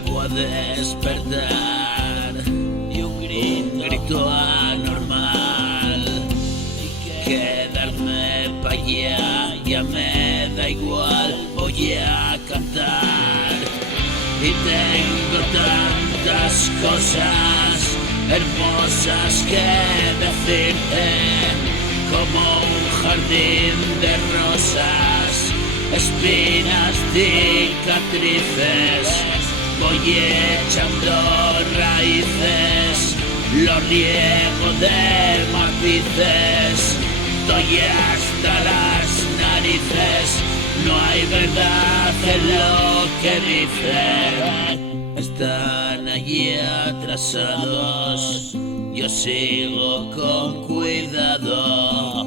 vuelvo a despertar y un grito anormal. Quedarme pa' allá ya me da igual, voy a cantar. Y tengo tantas cosas hermosas que decirte, como un jardín de rosas, espinas, cicatrices. Voy echando raíces, lo riego de matices, doy hasta las narices. No hay verdad en lo que dicen. Están allí atrasados, yo sigo con cuidado.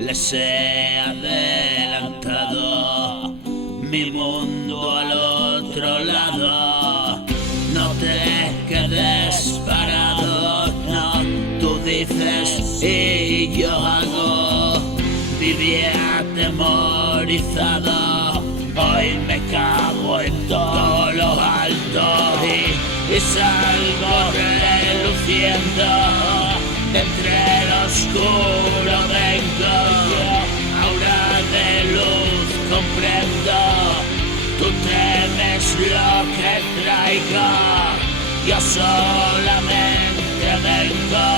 Les he adelantado mi mundo al otro lado. No te quedes parado, no, tú dices y yo hago. Vivía atemorizado, hoy me cago en todo lo alto y salgo reluciendo. Entre lo oscuro vengo, aura de luz comprendo. Tú temes lo que traigo, yo solamente vengo.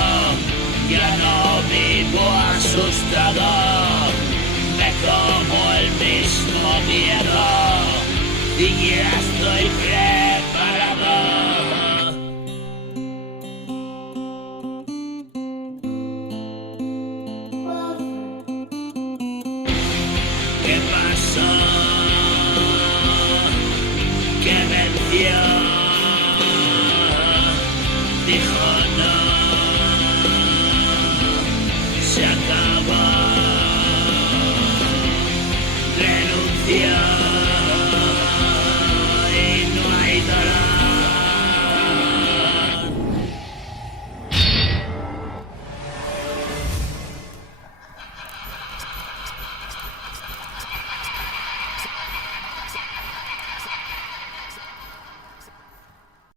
Ya no vivo asustado, me como el mismo miedo y ya estoy preparado. ¿Qué pasó?